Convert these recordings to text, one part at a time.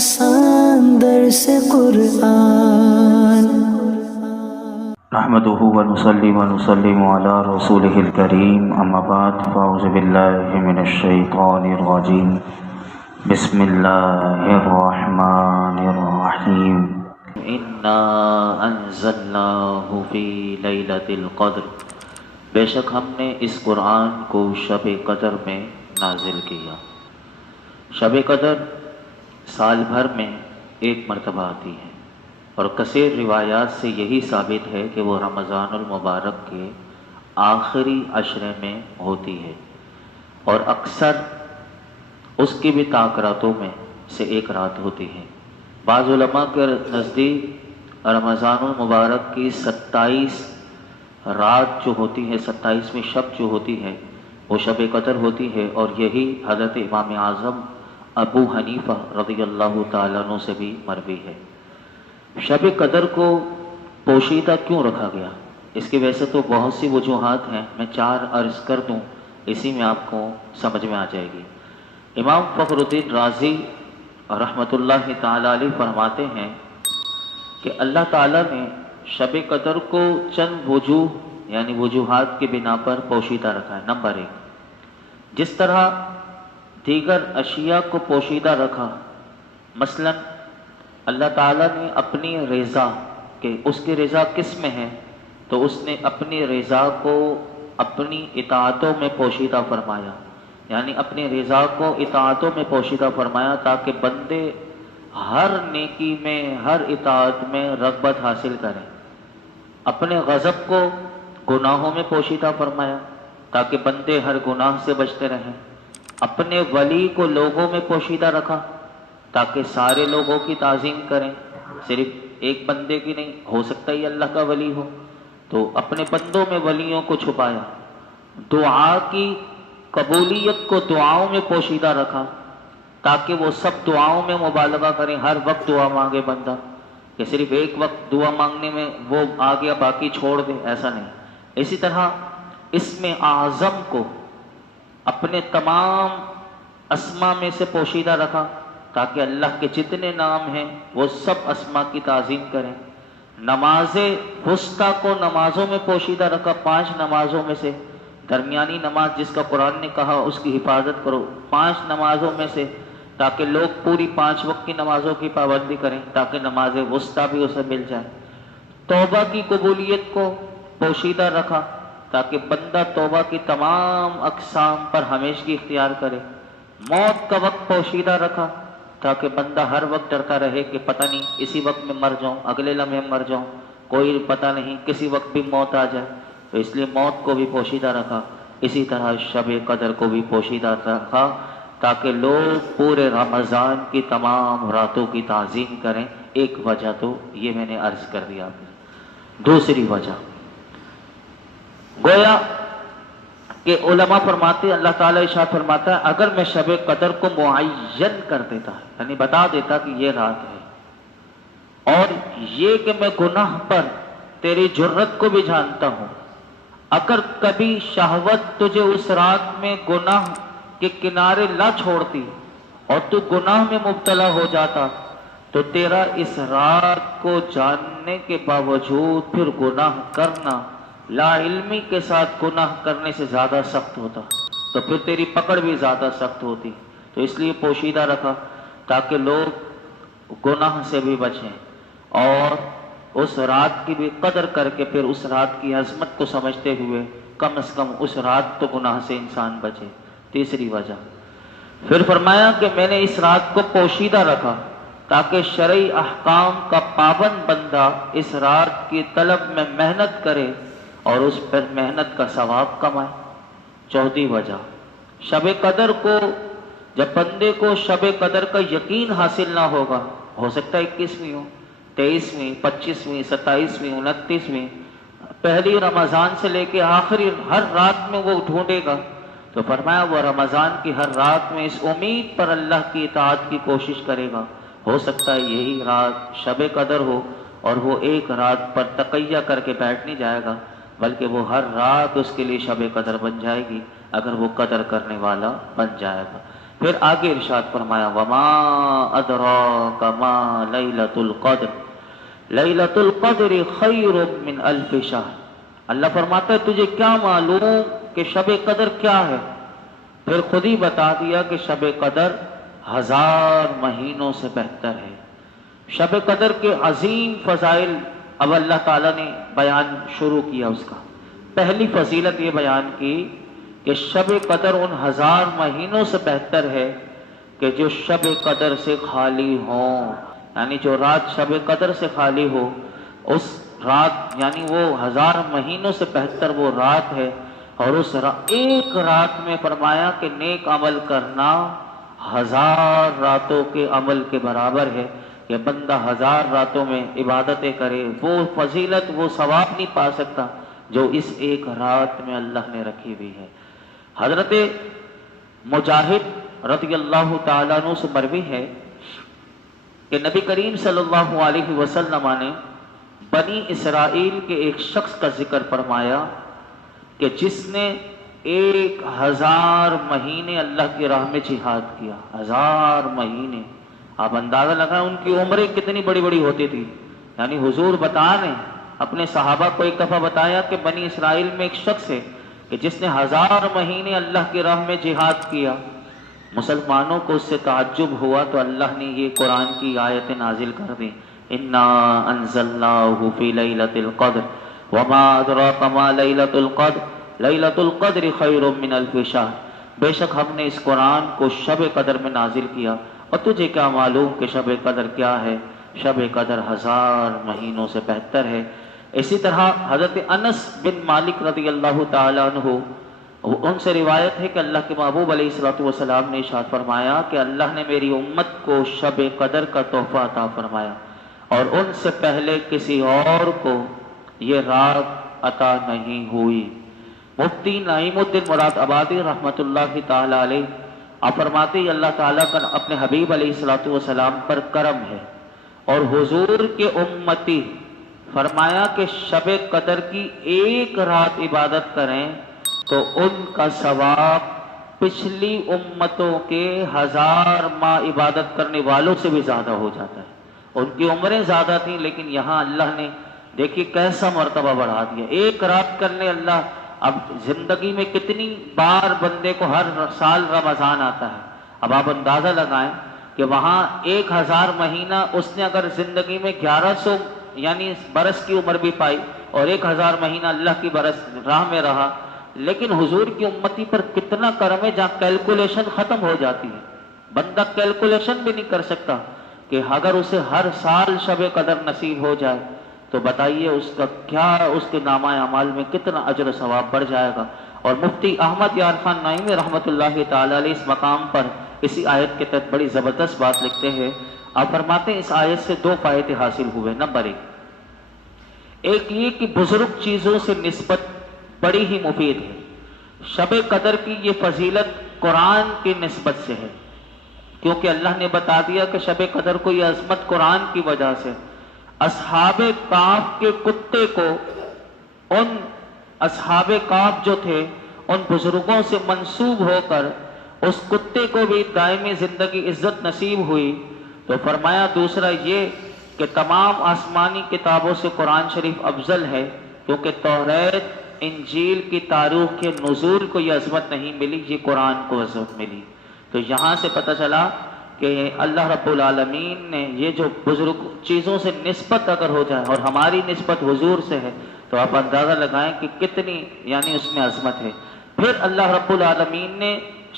آسان درس قرآن نحمده ونصلي ونسلم على رسوله الكريم اما بعد فاعوذ بالله من الشيطان الرجيم بسم الله الرحمن الرحيم انا انزلناه في ليلة القدر، بے شک ہم نے اس قرآن کو شب قدر میں نازل کیا۔ شب قدر سال بھر میں ایک مرتبہ آتی ہے اور کثیر روایات سے یہی ثابت ہے کہ وہ رمضان المبارک کے آخری عشرے میں ہوتی ہے، اور اکثر اس کی بھی طاق راتوں میں سے ایک رات ہوتی ہے۔ بعض علماء کے نزدیک رمضان المبارک کی 27 رات جو ہوتی ہے، 27ویں شب جو ہوتی ہے وہ شب قدر ہوتی ہے، اور یہی حضرت امام اعظم ابو حنیفہ رضی اللہ تعالیٰ عنہ سے بھی مروی ہے۔ شب قدر کو پوشیدہ کیوں رکھا گیا؟ اس کی ویسے تو بہت سی وجوہات ہیں، میں 4 عرض کر دوں، اسی میں آپ کو سمجھ میں آ جائے گی۔ امام فخر الدین رازی رحمۃ اللہ تعالیٰ علیہ فرماتے ہیں کہ اللہ تعالیٰ نے شب قدر کو چند وجوہ یعنی وجوہات کی بنا پر پوشیدہ رکھا ہے۔ نمبر 1، جس طرح دیگر اشیاء کو پوشیدہ رکھا، مثلا اللہ تعالیٰ نے اپنی رضا کہ اس کی رضا کس میں ہے، تو اس نے اپنی رضا کو اپنی اطاعتوں میں پوشیدہ فرمایا، یعنی اپنی رضا کو اطاعتوں میں پوشیدہ فرمایا تاکہ بندے ہر نیکی میں، ہر اطاعت میں رغبت حاصل کریں۔ اپنے غضب کو گناہوں میں پوشیدہ فرمایا تاکہ بندے ہر گناہ سے بچتے رہیں۔ اپنے ولی کو لوگوں میں پوشیدہ رکھا تاکہ سارے لوگوں کی تعظیم کریں، صرف ایک بندے کی نہیں، ہو سکتا ہے اللہ کا ولی ہو، تو اپنے بندوں میں ولیوں کو چھپایا۔ دعا کی قبولیت کو دعاؤں میں پوشیدہ رکھا تاکہ وہ سب دعاؤں میں مبالغہ کریں، ہر وقت دعا مانگے بندہ، کہ صرف ایک وقت دعا مانگنے میں وہ آ گیا باقی چھوڑ دے، ایسا نہیں۔ اسی طرح اسم اعظم کو اپنے تمام اسما میں سے پوشیدہ رکھا تاکہ اللہ کے جتنے نام ہیں وہ سب اسما کی تعظیم کریں۔ نماز وسطیٰ کو نمازوں میں پوشیدہ رکھا، 5 نمازوں میں سے درمیانی نماز جس کا قرآن نے کہا اس کی حفاظت کرو، 5 نمازوں میں سے، تاکہ لوگ پوری 5 وقت کی نمازوں کی پابندی کریں تاکہ نماز وسطیٰ بھی اسے مل جائے۔ توبہ کی قبولیت کو پوشیدہ رکھا تاکہ بندہ توبہ کی تمام اقسام پر ہمیشگی اختیار کرے۔ موت کا وقت پوشیدہ رکھا تاکہ بندہ ہر وقت ڈرتا رہے کہ پتہ نہیں اسی وقت میں مر جاؤں، اگلے لمحے مر جاؤں، کوئی پتہ نہیں کسی وقت بھی موت آ جائے، تو اس لیے موت کو بھی پوشیدہ رکھا۔ اسی طرح شب قدر کو بھی پوشیدہ رکھا تاکہ لوگ پورے رمضان کی تمام راتوں کی تعظیم کریں۔ ایک وجہ تو یہ میں نے عرض کر دیا۔ دوسری وجہ گویا کہ علماء فرماتے ہیں، اللہ تعالیٰ ارشاد فرماتا ہے اگر میں شب قدر کو معین کر دیتا یعنی بتا دیتا کہ یہ رات ہے، اور یہ کہ میں گناہ پر تیری جرت کو بھی جانتا ہوں، اگر کبھی شہوت تجھے اس رات میں گناہ کے کنارے نہ چھوڑتی اور تو گناہ میں مبتلا ہو جاتا تو تیرا اس رات کو جاننے کے باوجود پھر گناہ کرنا لا علمی کے ساتھ گناہ کرنے سے زیادہ سخت ہوتا، تو پھر تیری پکڑ بھی زیادہ سخت ہوتی، تو اس لیے پوشیدہ رکھا تاکہ لوگ گناہ سے بھی بچیں اور اس رات کی بھی قدر کر کے پھر اس رات کی عظمت کو سمجھتے ہوئے کم از کم اس رات تو گناہ سے انسان بچے۔ تیسری وجہ پھر فرمایا کہ میں نے اس رات کو پوشیدہ رکھا تاکہ شرعی احکام کا پابند بندہ اس رات کی طلب میں محنت کرے اور اس پر محنت کا ثواب کمائے۔ چوتھی وجہ شب قدر کو جب بندے کو شب قدر کا یقین حاصل نہ ہوگا، ہو سکتا ہے 21ویں ہو، 23ویں، 25ویں، 27ویں، 29ویں، پہلی رمضان سے لے کے آخری ہر رات میں وہ ڈھونڈے گا، تو فرمایا وہ رمضان کی ہر رات میں اس امید پر اللہ کی اطاعت کی کوشش کرے گا، ہو سکتا ہے یہی رات شب قدر ہو اور وہ ایک رات پر تقیہ کر کے بیٹھ نہیں جائے گا بلکہ وہ ہر رات اس کے لیے شب قدر بن جائے گی اگر وہ قدر کرنے والا بن جائے گا۔ پھر آگے ارشاد فرمایا وما ادراک ما لیلۃ القدر لیلۃ القدر خیر من الف شہر۔ اللہ فرماتا ہے تجھے کیا معلوم کہ شب قدر کیا ہے؟ پھر خود ہی بتا دیا کہ شب قدر 1000 مہینوں سے بہتر ہے۔ شب قدر کے عظیم فضائل اب اللہ تعالیٰ نے بیان شروع کیا۔ اس کا پہلی فضیلت یہ بیان کی کہ شب قدر ان 1000 مہینوں سے بہتر ہے کہ جو شب قدر سے خالی ہوں، یعنی جو رات شب قدر سے خالی ہو اس رات، یعنی وہ 1000 مہینوں سے بہتر وہ رات ہے۔ اور اس ایک رات میں فرمایا کہ نیک عمل کرنا 1000 راتوں کے عمل کے برابر ہے۔ کہ بندہ 1000 راتوں میں عبادتیں کرے، وہ فضیلت وہ ثواب نہیں پا سکتا جو اس ایک رات میں اللہ نے رکھی ہوئی ہے۔ حضرت مجاہد رضی اللہ تعالیٰ عنہ سے مروی ہے کہ نبی کریم صلی اللہ علیہ وسلم نے بنی اسرائیل کے ایک شخص کا ذکر فرمایا کہ جس نے 1000 مہینے اللہ کی راہ میں جہاد کیا۔ 1000 مہینے، آپ اندازہ لگائیں ان کی عمریں کتنی بڑی بڑی ہوتی تھی۔ یعنی حضور نے اپنے صحابہ کو ایک دفعہ بتایا کہ بنی اسرائیل میں ایک شخص ہے کہ جس نے 1000 مہینے اللہ کی راہ میں جہاد کیا۔ مسلمانوں کو اس سے تعجب ہوا تو اللہ نے یہ قرآن کی آیت نازل کر دی، انا انزلناہ فی لیلۃ القدر وما ادراک ما لیلۃ القدر لیلۃ القدر خیر من الف شہر۔ بے شک ہم نے اس قرآن کو شب قدر میں نازل کیا، اور تجھے کیا معلوم کہ شب قدر کیا ہے؟ شب قدر 1000 مہینوں سے بہتر ہے۔ اسی طرح حضرت انس بن مالک رضی اللہ تعالیٰ عنہ، ان سے روایت ہے کہ اللہ کے محبوب علیہ الصلوۃ والسلام نے ارشاد فرمایا کہ اللہ نے میری امت کو شب قدر کا تحفہ عطا فرمایا، اور ان سے پہلے کسی اور کو یہ رات عطا نہیں ہوئی۔ مفتی نعیم الدین مراد آبادی رحمۃ اللہ تعالی علیہ آپ فرماتے ہیں اللہ تعالیٰ کا اپنے حبیب علیہ الصلوۃ والسلام پر کرم ہے، اور حضور کے امتی فرمایا کہ شب قدر کی ایک رات عبادت کریں تو ان کا ثواب پچھلی امتوں کے 1000 ماہ عبادت کرنے والوں سے بھی زیادہ ہو جاتا ہے۔ ان کی عمریں زیادہ تھیں لیکن یہاں اللہ نے دیکھیے کیسا مرتبہ بڑھا دیا۔ ایک رات کرنے اللہ، اب زندگی میں کتنی بار بندے کو ہر سال رمضان آتا ہے، اب آپ اندازہ لگائیں کہ وہاں 1000 مہینہ اس نے اگر زندگی میں 1100 یعنی برس کی عمر بھی پائی اور 1000 مہینہ اللہ کی برس راہ میں رہا، لیکن حضور کی امتی پر کتنا کرم ہے جہاں کیلکولیشن ختم ہو جاتی ہے۔ بندہ کیلکولیشن بھی نہیں کر سکتا کہ اگر اسے ہر سال شب قدر نصیب ہو جائے تو بتائیے اس کا کیا، اس کے نامہ اعمال میں کتنا اجر و ثواب بڑھ جائے گا۔ اور مفتی احمد یار خان نعیمی رحمۃ اللہ تعالی علیہ اس مقام پر اسی آیت کے تحت بڑی زبردست بات لکھتے ہیں۔ آپ فرماتے ہیں اس آیت سے 2 فائدے حاصل ہوئے۔ نمبر 1 یہ کہ بزرگ چیزوں سے نسبت بڑی ہی مفید ہے۔ شب قدر کی یہ فضیلت قرآن کی نسبت سے ہے، کیونکہ اللہ نے بتا دیا کہ شب قدر کو یہ عظمت قرآن کی وجہ سے۔ اصحاب کہف کے کتے کو، ان اصحاب کہف جو تھے ان بزرگوں سے منسوب ہو کر اس کتے کو بھی دائمی زندگی عزت نصیب ہوئی۔ تو فرمایا دوسرا یہ کہ تمام آسمانی کتابوں سے قرآن شریف افضل ہے، کیونکہ توریت انجیل کی تاریخ کے نزول کو یہ عظمت نہیں ملی، یہ قرآن کو عظمت ملی۔ تو یہاں سے پتہ چلا کہ اللہ رب العالمین نے یہ جو بزرگ چیزوں سے نسبت اگر ہو جائے اور ہماری نسبت حضور سے ہے تو آپ اندازہ لگائیں کہ کتنی یعنی اس میں عظمت ہے۔ پھر اللہ رب العالمین نے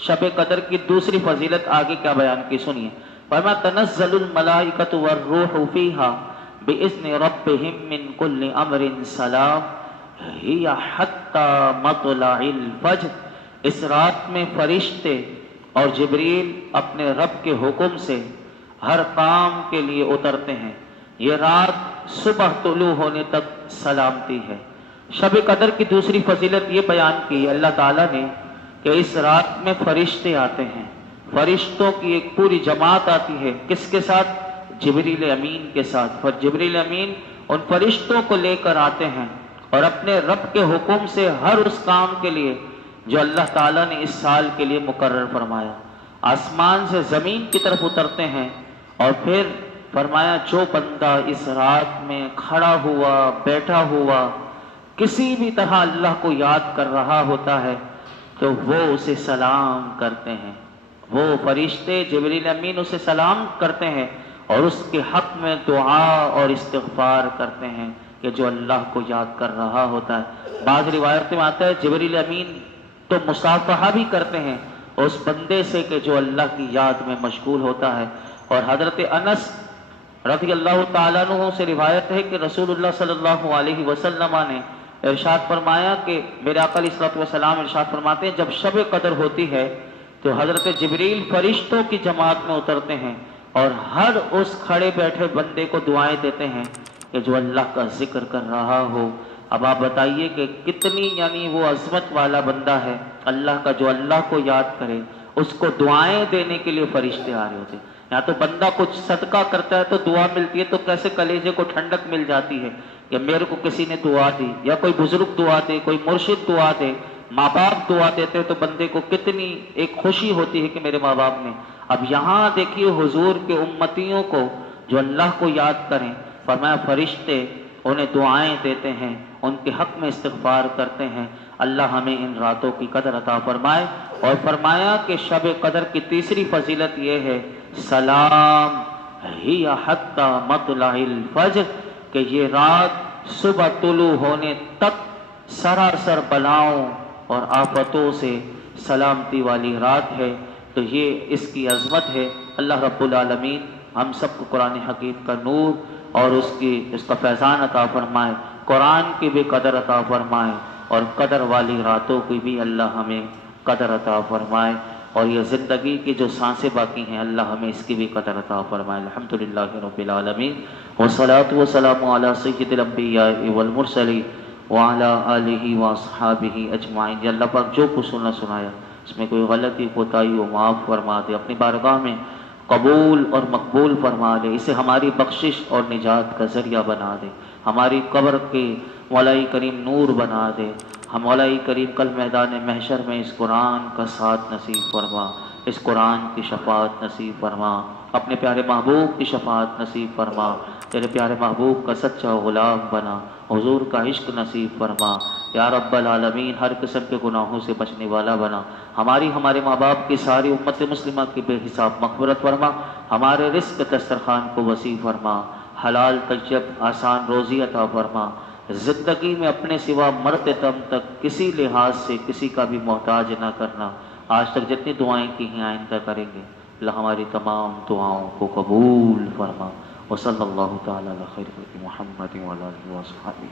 شب قدر کی دوسری فضیلت آگے کیا بیان کی، سنیے۔ فرمایا تنزل الملائکۃ والروح فیہا باذن ربہم من کل امر سلام ہی حتی مطلع الفجر۔ اس رات میں فرشتے اور جبریل اپنے رب کے حکم سے ہر کام کے لیے اترتے ہیں۔ یہ رات صبح طلوع ہونے تک سلامتی ہے۔ شب قدر کی دوسری فضیلت یہ بیان کی اللہ تعالیٰ نے کہ اس رات میں فرشتے آتے ہیں، فرشتوں کی ایک پوری جماعت آتی ہے۔ کس کے ساتھ؟ جبریل امین کے ساتھ۔ اور جبریل امین ان فرشتوں کو لے کر آتے ہیں اور اپنے رب کے حکم سے ہر اس کام کے لیے جو اللہ تعالیٰ نے اس سال کے لیے مقرر فرمایا۔ آسمان سے زمین کی طرف اترتے ہیں، اور پھر فرمایا جو بندہ اس رات میں کھڑا ہوا بیٹھا ہوا کسی بھی طرح اللہ کو یاد کر رہا ہوتا ہے تو وہ اسے سلام کرتے ہیں، وہ فرشتے جبریل امین اسے سلام کرتے ہیں اور اس کے حق میں دعا اور استغفار کرتے ہیں کہ جو اللہ کو یاد کر رہا ہوتا ہے۔ بعض روایت میں آتا ہے جبریل امین تو مصافحہ بھی کرتے ہیں اس بندے سے کہ جو اللہ کی یاد میں مشغول ہوتا ہے۔ اور حضرت انس رضی اللہ تعالیٰ عنہ سے روایت ہے کہ رسول اللہ صلی اللہ علیہ وسلم نے ارشاد فرمایا کہ میرے آقا علیہ الصلوۃ والسلام ارشاد فرماتے ہیں جب شب قدر ہوتی ہے تو حضرت جبریل فرشتوں کی جماعت میں اترتے ہیں اور ہر اس کھڑے بیٹھے بندے کو دعائیں دیتے ہیں کہ جو اللہ کا ذکر کر رہا ہو۔ اب آپ بتائیے کہ کتنی یعنی وہ عظمت والا بندہ ہے اللہ کا جو اللہ کو یاد کرے، اس کو دعائیں دینے کے لیے فرشتے آ رہے ہوتے ہیں۔ یا تو بندہ کچھ صدقہ کرتا ہے تو دعا ملتی ہے تو کیسے کلیجے کو ٹھنڈک مل جاتی ہے کہ میرے کو کسی نے دعا دی، یا کوئی بزرگ دعا دے، کوئی مرشد دعا دے، ماں باپ دعا دیتے تو بندے کو کتنی ایک خوشی ہوتی ہے کہ میرے ماں باپ نے۔ اب یہاں دیکھیے حضور کے امتیوں کو جو اللہ کو یاد کریں، فرمایا فرشتے انہیں دعائیں دیتے ہیں، ان کے حق میں استغفار کرتے ہیں۔ اللہ ہمیں ان راتوں کی قدر عطا فرمائے۔ اور فرمایا کہ شب قدر کی تیسری فضیلت یہ ہے سلام ہی حتی مطلع الفجر، کہ یہ رات صبح طلوع ہونے تک سراسر بلاؤں اور آفتوں سے سلامتی والی رات ہے۔ تو یہ اس کی عظمت ہے۔ اللہ رب العالمین ہم سب کو قرآن حکیم کا نور اور اس کا فیضان عطا فرمائے، قرآن کی بھی قدر عطا فرمائے، اور قدر والی راتوں کی بھی اللہ ہمیں قدر عطا فرمائے، اور یہ زندگی کی جو سانسیں باقی ہیں اللہ ہمیں اس کی بھی قدر عطا فرمائے۔ الحمدللہ رب العالمین، والصلاة والسلام علی سید الانبیاء والمرسلین وعلی آلہ واصحابہ اجمعین۔ یا اللہ پاک جو کچھ سنایا اس میں کوئی غلطی کوتاہی ہو معاف فرما دے، اپنی بارگاہ میں قبول اور مقبول فرما دے، اسے ہماری بخشش اور نجات کا ذریعہ بنا دے، ہماری قبر کے مولائی کریم نور بنا دے، ہم مولائی کریم کل میدان محشر میں اس قرآن کا ساتھ نصیب فرما، اس قرآن کی شفاعت نصیب فرما، اپنے پیارے محبوب کی شفاعت نصیب فرما، تیرے پیارے محبوب کا سچا غلام بنا، حضور کا عشق نصیب فرما یا رب العالمین، ہر قسم کے گناہوں سے بچنے والا بنا، ہمارے ماں باپ کی ساری امت مسلمہ کی بے حساب مغفرت فرما، ہمارے رزق دسترخوان کو وسیع فرما، حلال طیب آسان روزی عطا فرما، زندگی میں اپنے سوا مرتے دم تک کسی لحاظ سے کسی کا بھی محتاج نہ کرنا۔ آج تک جتنی دعائیں کی ہیں آئندہ کریں گے، اللہ ہماری تمام دعاؤں کو قبول فرما۔ وصلی اللہ تعالی علی خیر محمد وعلی آلہ وصحبہ۔